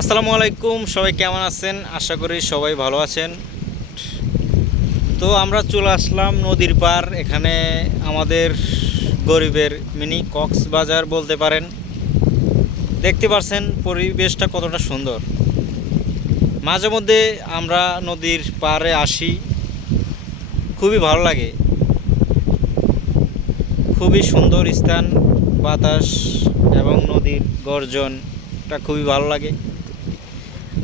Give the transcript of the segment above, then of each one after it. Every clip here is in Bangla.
আসসালামু আলাইকুম, সবাই কেমন আছেন? আশা করি সবাই ভালো আছেন। তো আমরা চলে আসলাম নদীর পার। এখানে আমাদের গরিবের মিনি কক্সবাজার বলতে পারেন। দেখতে পাচ্ছেন পরিবেশটা কতটা সুন্দর। মাঝে মধ্যে আমরা নদীর পাড়ে আসি, খুবই ভালো লাগে। খুবই সুন্দর স্থান, বাতাস এবং নদীর গর্জনটা খুবই ভালো লাগে।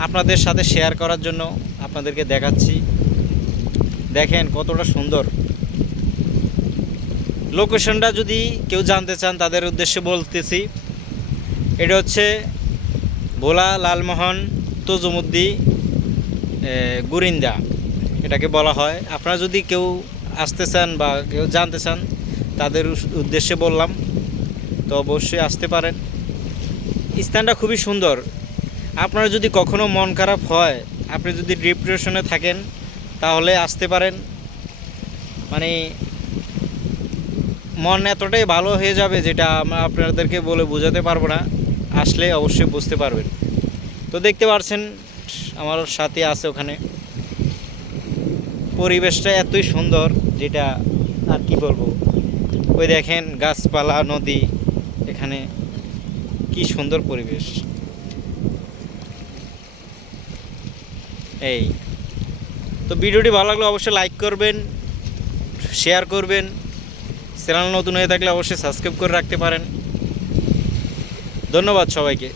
আপনাদের সাথে শেয়ার করার জন্য আপনাদেরকে দেখাচ্ছি। দেখেন কতটা সুন্দর। লোকেশনটা যদি কেউ জানতে চান তাদের উদ্দেশ্যে বলতেছি, এটা হচ্ছে ভোলা লালমোহন তজুমুদ্দি গুরিন্দা এটাকে বলা হয়। আপনারা যদি কেউ আসতে চান বা কেউ জানতে চান তাদের উদ্দেশ্যে বললাম, তো অবশ্যই আসতে পারেন। স্থানটা খুবই সুন্দর। আপনার যদি কখনো মন খারাপ হয়, আপনি যদি ডিপ্রেশনে থাকেন, তাহলে আসতে পারেন। মানে মন এতটাই ভালো হয়ে যাবে যেটা আমরা আপনাদেরকে বলে বোঝাতে পারবো না। আসলে অবশ্যই বুঝতে পারবেন। তো দেখতে পাচ্ছেন আমার সাথে আছে ওখানে। পরিবেশটা এতই সুন্দর যেটা আর কি বলবো। ওই দেখেন গাছপালা, নদী, এখানে কি সুন্দর পরিবেশ। এই তো ভিডিওটি ভালো লাগলে অবশ্যই লাইক করবেন, শেয়ার করবেন। চ্যানেল নতুন হয়ে থাকলে অবশ্যই সাবস্ক্রাইব করে রাখতে পারেন। ধন্যবাদ সবাইকে।